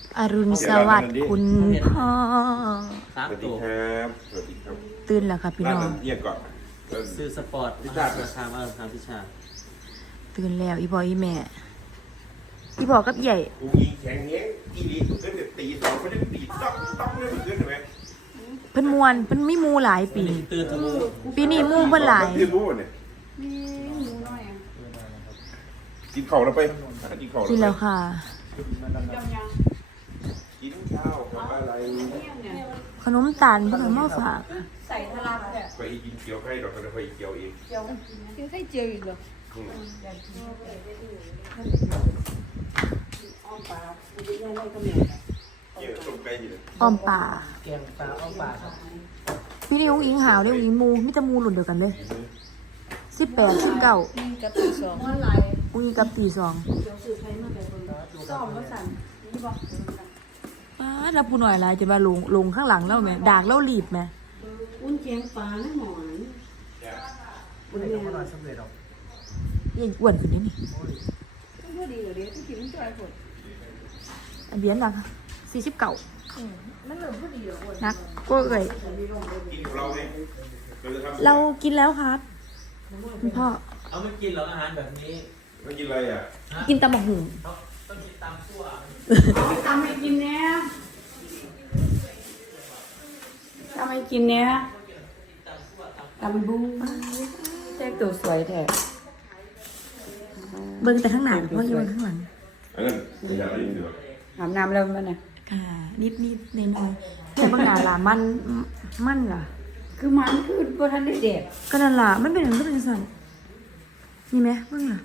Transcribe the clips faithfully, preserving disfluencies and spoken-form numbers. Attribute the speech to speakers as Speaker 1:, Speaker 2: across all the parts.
Speaker 1: อรุณสวัสดิ์คุณพ่อ
Speaker 2: สวัสดีครับสวัสดีครับ
Speaker 1: ตื่นแล้วครับพี่น้อง
Speaker 2: เยี่ยก่อน
Speaker 3: ซื้อสปอร์ตพิชาราคามาทางพิชา
Speaker 1: ตื่นแล้วอีพ่ออีแม่อีพ่อกับใหญ่
Speaker 2: กูยิงแข็งเงี้ยอีลีกูขึ้นตีสองเขาจะตีต๊อกต๊อกเลยมึงขึ้นไหม
Speaker 1: เพิ่นมวนเพิ่นมีมูหลายปี
Speaker 3: ตื่นทะลุ
Speaker 1: ปีนี้มูเพิ่นหลาย
Speaker 2: ตื่นรู้เนี่ยกินข้าวแล้วไปกินข้าว
Speaker 1: กินแล้วค่ะ
Speaker 2: กินข้าวกับอะไร
Speaker 1: ขนมตาลเพิ่นเอามาฝาก
Speaker 4: ใส่ทะลักเนี่ย
Speaker 2: ไปกินเกี๊ยวไข่ดอกกันไปเกี๊ยวเอง
Speaker 4: เกี๊ยวกินไข่เจียวอีกเหรออ้อมปลาคุณจะยังไงก็ไม่ได้
Speaker 2: เกี๊ยวต้มไก่อยู่เลย
Speaker 1: อ้อมป่า
Speaker 3: แกงปลาอ้อมปลาครับ
Speaker 1: พี่นี่อุ้งอิงหาวเด้อุ้งอิงมูมีแต่มูหลุ่นเดียวกันเลยสิบแปดสิบเก้า
Speaker 4: กับตีสองเมื่อไร
Speaker 1: อุ้งอิงกับตีสอง
Speaker 4: เดี๋ยวสื่อใครมาแบบซ้อมก็สั่นนี่บอก
Speaker 1: ป้าแล้วผู้หน่อยอะไรจะมาลงลงข้างหลังแล้วแม่ดากแล้วรีบแม่
Speaker 4: อุ้นเจียงปลาแน่หมอน
Speaker 3: อุ้นเจียงปลาสำเร็จหรอ
Speaker 1: ยังอ้วนขึ้นนี่นี่
Speaker 4: ก็ดีเลยที่กินจอยผด
Speaker 1: อันเบียนหนักสี่สิบเก้า
Speaker 4: มันเริ่มพอดีเลย
Speaker 1: นักก็เอ่ยเรากินแล้วครับคุณพ่อ
Speaker 3: เอาไม่กินหรออาหารแบบนี้
Speaker 2: ไม่กินอะไรอ่ะ
Speaker 1: กินตำบักหุ่น
Speaker 3: ต้องกินตำคั่ว
Speaker 4: ทำให้กินเนี้ยทำให้กินเนี้ยตำบูแจ๊กตัวสวยแท้
Speaker 1: เบิ่งแต่ข้างหน้าเพราะอยู่ข้างหลัง
Speaker 2: อันนั้นอยากอะไรอยู่ด้วย
Speaker 4: อาบน้ำเริ่มแล้วนะ
Speaker 1: ค่ะนิดนิดในน้อยแต่บางอย่างล่ะมันมันล่ะ
Speaker 4: คือมันคือพวกท่านได้เด็ก
Speaker 1: ก็นั่นล่ะมันเป็นอย่างก็เป็นสั่นนี่ไหมเบิ่งล่ะ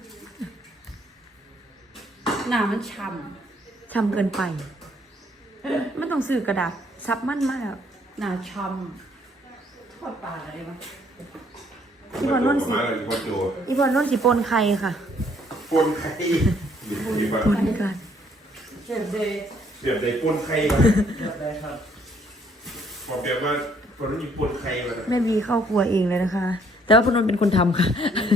Speaker 4: หน้ามันฉ่
Speaker 1: ำฉ่ำเกินไปไม่ต้องซื้อกระดาษซับมันมาก
Speaker 4: หน้าฉ่ำทอดปลาอะไรบ้าง
Speaker 1: อีบอลนุ่นสิอีบอลนุ่นสิปนไข่ค่ะ
Speaker 2: ปนไข่
Speaker 1: ปนกัน
Speaker 4: เสียบเดย์
Speaker 2: เสียบเดย์ปนไข่มา
Speaker 3: เสียบได้ครับ
Speaker 2: บอกเปียกว่าปนนุ่นมีปนไข่มา
Speaker 1: แม่บีเข้าครัวเองเลยนะคะ แต่ว่าพนนเป็นคนทำค่ะ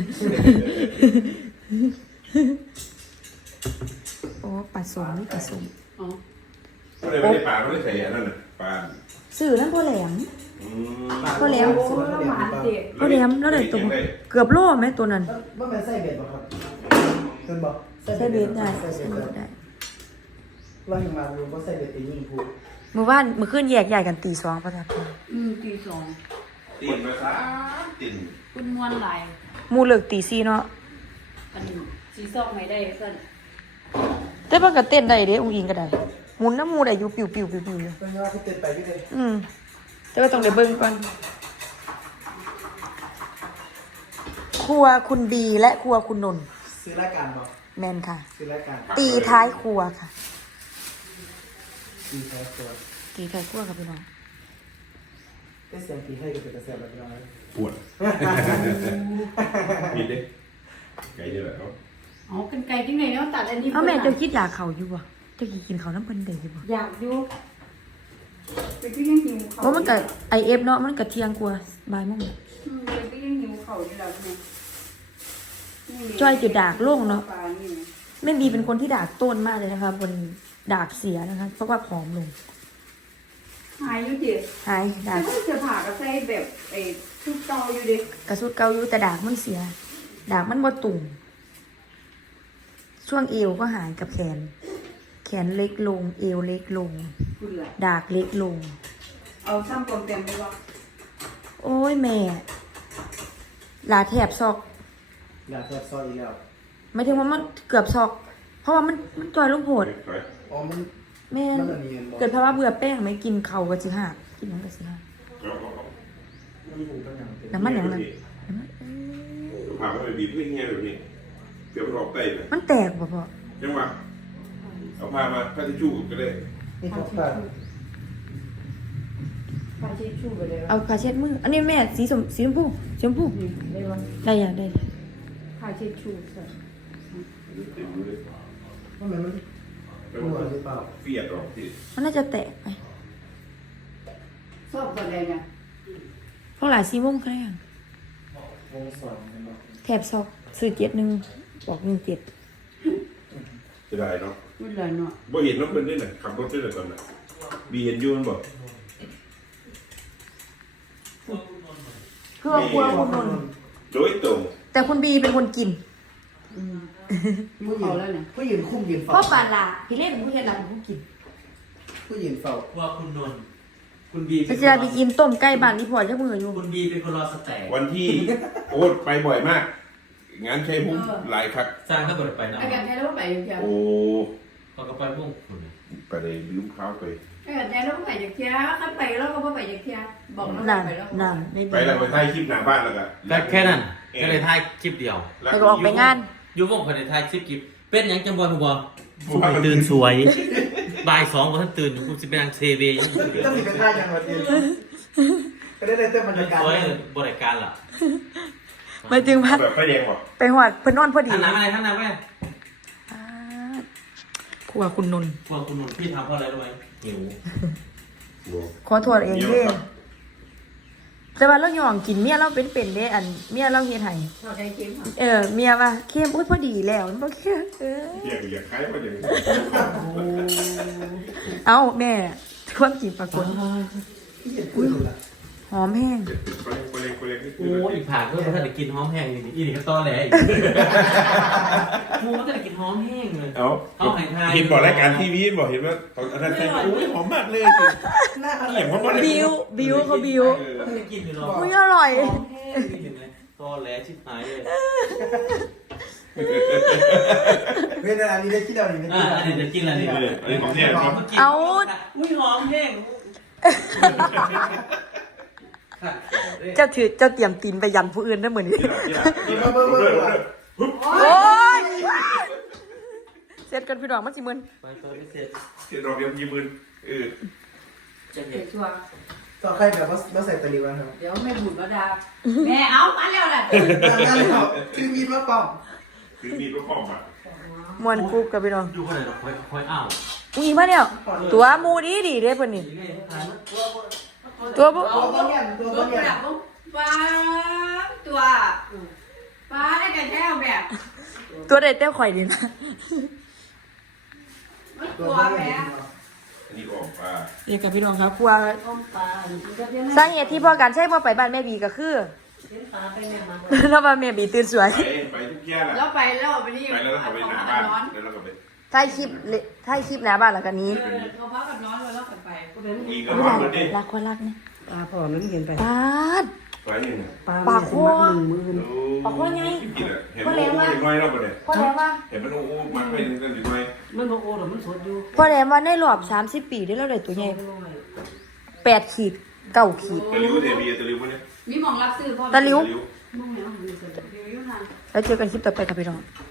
Speaker 1: โอ้ปลาสมนี่ปลาสม
Speaker 4: อ๋อ
Speaker 2: ไม่ได้ไม่ได้ปลาไม่ได้ใส่อันนั้นน่ะปลา
Speaker 1: สื่อนั่นพ่อแหลมพ่อแหลมพ่อแหลมแล้วไหนตัวเกือบโล่ไหมตัวนั้น
Speaker 5: ว่ามันใส่เบ็ดป่ะครับเพิ่นบอก
Speaker 1: ใส่เบ็ดได้ใส่เบ็ดได้
Speaker 5: เราเห็นมาดูว่าใส่เบ็ดตียิ่งพูด
Speaker 1: เมื่อวานเมื่อคืนแยกใหญ่กันตีสองประทับใจ
Speaker 4: อืมตีสอง
Speaker 2: ติ่นมาซะติ่น
Speaker 4: คุณมวนไหล
Speaker 1: มูเลิกตีสี่เนาะ
Speaker 4: อันสีซอกไม่ได้สั่น
Speaker 1: แต่มันก็เต้นได้เด้อุ้งอิงก็ได้หมุนน้ำมูได้อยู่ปิวปิวปิวปิวอยู่
Speaker 5: เป็นว่าพี่เต้นไปพี่เต้น
Speaker 1: อืมแต่ก็ต้องได้เบิ่งก่อนครัวคุณบีและครัวคุณนนท์
Speaker 5: ซื้อรายการบ่
Speaker 1: แมนค่ะ
Speaker 5: ซื้อรายการ
Speaker 1: ตีท้ายครัวค่ะ
Speaker 5: ตีท้ายครัว
Speaker 1: ตีท้ายครัวครับพี่น้อง
Speaker 5: ได้เสียงตีให้กับเป็นกระแสแบบนี้
Speaker 2: ปวดมีดิไก่เดียวแหละเขา
Speaker 4: อ๋อกันไก่ที่ไหนแล้วตัดอันนี้
Speaker 1: เอาแม่เจ้าคิดอยากเขาอยู่บ่เจ้าคิดกินเขาน้ำเพิ่นได้อยู่บ่
Speaker 4: อยากอยู่แต่ก็ยังหิวเขา
Speaker 1: เพราะมันก็ไอเอฟเนาะมันก็เที่ยงกว่าบ่ายโมง
Speaker 4: อืมแต่ก็ยังหิวเขาอยู่แล้วเนี่ย
Speaker 1: จ้อยจุดดากโล่งเนาะแม่บีเป็นคนที่ดากต้นมากเลยนะคะบนดากเสียนะคะเพราะว่าผอมลง
Speaker 4: หายอยู่ดิ
Speaker 1: หายดาก
Speaker 4: จะผ่ากระใส่แบบไอ้ชุดเก่าอยู่ดิ
Speaker 1: กระสุดเก่าอยู่แต่ดากมันเสียดากมันบ่ตุ่มช่วงเอวก็หายกับแขนแขนเล็กลงเอวเล็กลงดากเล็กลง
Speaker 4: เอาซ้ำปนเต็มไปวะ
Speaker 1: โอ้ยแม่ลาแถบซอก
Speaker 5: ลาแถบซอกอีกแล้ว
Speaker 1: ไม่ถึงว่ามันเกือบซอกเพราะว่ามันมันจอยลงโผด
Speaker 5: อ๋อมัน
Speaker 1: แม่เกิดภาวะเบื่อแป้งไม่กินเข่ากับสิห้ากินน้ำกับสิห้าน้ำมันอย่างนั้น
Speaker 2: ผ่าไปบีบเพื่อเงี้ยแบบนี้เดี๋ยวมันออกไตเลย
Speaker 1: มันแตกบ่พอ
Speaker 2: ยังวะเอาผ้ามาผ้าทิชชู่ก็ได้
Speaker 5: นี่เขาผ้า
Speaker 4: ผ้าทิชชู่ไปเลย
Speaker 1: เอาผ้าเช็ดมืออันนี้แม่สีชมสีชมพูชมพู
Speaker 4: ได้วัน
Speaker 1: ได้ยังได้
Speaker 4: ผ้าเช็ดชู่ใส่
Speaker 5: ว่ามันมันหัวหรือเปล่า
Speaker 2: เฟียดออกที่
Speaker 1: มันน่าจะแตกไป
Speaker 4: ชอบอะไรเนี่ย
Speaker 1: พวกหลายซีม่งก็ได้ยัง
Speaker 5: วงสอง
Speaker 1: แถบซอกสื่อเจ็ดหนึ่งบอกหนึ่งเจ็ด
Speaker 2: จะได้เนาะ
Speaker 4: ไม่เลยเนาะ
Speaker 2: บ่เห็นน้องเพิ่นได้น่ะขับรถได้น่ะตอนน่ะบีเห็นอยู่มันบอก
Speaker 1: เพื่อครัวคุณนนท์
Speaker 2: โดยตรง
Speaker 1: แต่คุณบีเป็นคนกิน
Speaker 4: ผู้หญิงแล้วเนี่ย
Speaker 5: ผู้หญิงคุ้มยืน
Speaker 1: เพ
Speaker 5: เฝ้า
Speaker 1: ราะปานลาพี่เล่นเป็นผู้เฮ็ดหลังเป็นผู้กิน
Speaker 5: ผู้หญิงเฝ้า
Speaker 3: ว่าคุณนนท์คุณบี
Speaker 1: จะจะไปกินต้มไก่บ้านที่พ่อเจ้ามืออยู่
Speaker 3: คุณบีเป็นคนรอสแต็ก
Speaker 2: วันที่โอ๊ตไปบ่อยมาก งานใช้พุ่มหลายครั้ง
Speaker 3: สร้างก็บริไปนะ
Speaker 4: ไอ้กันแท้แล้วไปอย่างเดียว
Speaker 2: โอ้
Speaker 3: ก็ก็ไปพวกคุณ
Speaker 2: ไปเลยลืมข้าวไป
Speaker 4: ไอ้กันแท้แล้วไปอย่างเดียวคันไปแล้วก็บ่ไปอย่างเดียวบอกแล้ว
Speaker 1: นั่น
Speaker 4: ไปแล้ว
Speaker 1: นั่นไม่
Speaker 2: ไปแล้วไปถ่ายคลิปหน้าบ้านแล้วก็
Speaker 3: ก็แค่นั้นก็เลยถ่ายคลิปเดียว
Speaker 2: แล้ว
Speaker 1: แล้วก็ออกไปงาน
Speaker 3: ยูวงคนในถ่ายคลิปคลิปเป็นยังจังบอลผู้บอลตื่นสวยบ่ายสองวันตื่นกูจะไปนั่งเซเวย์
Speaker 5: ต้องมีเป็นท่ายังวันเดียวก็ได้เลยเต้นบรรยากาศ
Speaker 3: สวยบริการล่ะ
Speaker 1: หมายถึงว่า
Speaker 2: แบบไฟแดงหรอ
Speaker 1: ไปหอดเพิ่นนอนพอดี
Speaker 3: ท่านน้ำอะไรท่านน้ำแม่
Speaker 1: อ่าครัวคุณนนท์
Speaker 3: พวกคุณนนท์พี่ทำเพราะอะไรรู้ไหมหิว
Speaker 1: ขอโทษเองเด้แต่ว่าเราหย่องกินเมียเราเป็นเป็นเด้อันเมียเราเฮ็ดให้
Speaker 4: ชอบใจเค็มค่ะ
Speaker 1: เออเมียว่าเค็มอุ้ยพอดีแล้วมันบ่เค็มเออ
Speaker 2: อยากอยากคล้ายมาอย่างนี้
Speaker 1: เอ้าแม่ความจริงปรากฏ
Speaker 5: ที่เห็นคุยกันละ
Speaker 1: หอมแห้ง
Speaker 2: ไปเลยไปเลยไปเลย
Speaker 3: โอ้อีกผ่านก็ถ้าจะกินหอมแห้งอีกอีนี่ก็ต้อแหลอีกมูก็จะกินหอมแห้งเลย
Speaker 2: เอาเห็นบอกรายการทีวีบอกเห็นว่าตอนนั้นใช่โอ้ยหอมมากเลยหน้าอะไรหอมมากเลย
Speaker 1: บิวบิวเขาบิว
Speaker 3: ไม่ได้กินอยู่หรอก
Speaker 1: อุ้ยอร่อย
Speaker 3: หอมแห้งเห็นไหมต้อแหลชิบหายเลย
Speaker 5: เว้นอันนี้ได้ที่เราดีไม่
Speaker 3: อ่า
Speaker 5: ที่เรา
Speaker 3: อันนี้จะกินอะไรดี
Speaker 2: อันนี้ของแท้ครับ
Speaker 1: เอา
Speaker 3: อุ้ยหอมแห้ง
Speaker 1: เจ้าถือเจ้าเตรียมตีนไปยันผู้อื่นได้เหมือนนี้
Speaker 2: นี่ละนี่ละเบิ่งเบิ่งเบิ่ง
Speaker 1: โอ้ยเสร็จกันพี่น้องมันสิมึน
Speaker 3: ไปตัวไม่เสร็จ
Speaker 2: เห็นดอกเดียวยี่หมื่นเออ
Speaker 3: จะ
Speaker 4: เด็
Speaker 3: เห็
Speaker 4: ก
Speaker 3: น
Speaker 4: ชัว
Speaker 5: ต่อใครแบบว่ามาใส่ตะลิวนะครับ
Speaker 4: เดี๋ยวแม่บุญมาดาแม่เอามาแล้วแหละ
Speaker 5: ทำงานเลยครับคือมีมาปอม
Speaker 2: คือมีก็ป้อมอ่ะ
Speaker 1: มวนกุ๊กกับพี่น้อง
Speaker 3: อยู่คนไหนหรอกคอยคอยอ้าว
Speaker 1: อุ้ยมาเนี่ยตัวหมูดีดีเด้เพิ่นนี่
Speaker 3: นี่ไงผ่านมา
Speaker 1: ตัวบุ
Speaker 5: ตัวต้นยันตัว
Speaker 4: ตั
Speaker 5: ต้
Speaker 4: วน
Speaker 5: ยัน
Speaker 4: แบบป้าตัวป้าไอ้กันแท้เอาแบบ
Speaker 1: ตัวได้เต้าข่อยดีนะ
Speaker 5: ตั
Speaker 4: ตัว ว
Speaker 5: ต้น
Speaker 4: แม่
Speaker 5: ยัน
Speaker 2: อันนี้ออกอ่า
Speaker 1: เรียกกับพี่น้องครับครัว
Speaker 4: ต้มปลา
Speaker 1: สาเหตุที่พ่อการใช้บ่ไปบ้านแม่บีก็คือ
Speaker 4: เลี้ยงปลาไปแม่มา
Speaker 1: แล้วว่าแม่บีตื่นสวย
Speaker 2: ไปไปทุกแย่แหละ
Speaker 4: แล้วไปแล้วไปนี่
Speaker 2: ไปแล้วเราก็ไปหน้าบ้านแล้วเราก็ไป
Speaker 1: ถ่ายคลิปเลยถ่ายคลิปหน้าบ้านแล้วกันนี้
Speaker 4: เขาพักกับน้องเลยแล้วกันไป
Speaker 2: อีกก็
Speaker 1: ไม่
Speaker 2: ร้อ
Speaker 1: ได้
Speaker 2: นมันดิ
Speaker 1: รักคนรักเนี่ย
Speaker 6: ปลาพอมันเห็นไป
Speaker 1: ปาด
Speaker 2: ไปหนึ่ง
Speaker 6: ปลา
Speaker 1: ปลาโค
Speaker 6: หนึ่งมือ
Speaker 2: กินอ่ะเห็นมันโอ้ยน้อยแล้วปะเนี่ย
Speaker 1: พ่อแหลมว่า
Speaker 2: เห็นมันโอ้ยมันไม่ถึงกันหรือไม่
Speaker 6: มันบอกโอ้หรอมันสดอยู่
Speaker 1: พ่อแหลมว่าในรอบสามสิบปีได้แล้วได้ตัวใหญ่แปดขีดเก้าขีด
Speaker 2: ตะลิ้วเทบีตะลิ้วมันเนี่ย
Speaker 4: มีมองรับซื้อพ่อ
Speaker 1: ตะลิ้ว
Speaker 2: ลิ้ว
Speaker 4: มองแล้วอยู่นาน
Speaker 1: แล้วเจอกันคลิปต่อไปกับพี่น้อง
Speaker 2: ค